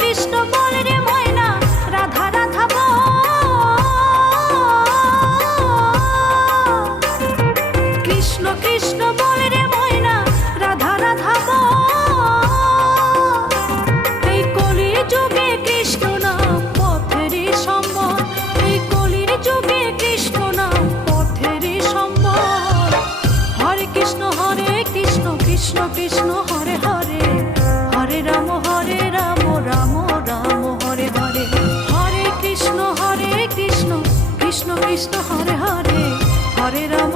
কৃষ্ণ বলে রে ময়না, রাধা রাধা বল। কৃষ্ণ কৃষ্ণ বলে রে ময়না, রাধা রাধা বল। এই কলির যুগে কৃষ্ণ নাম পথেরই সম্বল, এই কলির যুগে কৃষ্ণ নাম পথেরই সম্বল। হরে কৃষ্ণ কৃষ্ণ কৃষ্ণ হরে হরে, হরে রাম রাম রাম হরে হরে। হরে কৃষ্ণ কৃষ্ণ কৃষ্ণ হরে হরে, হরে রাম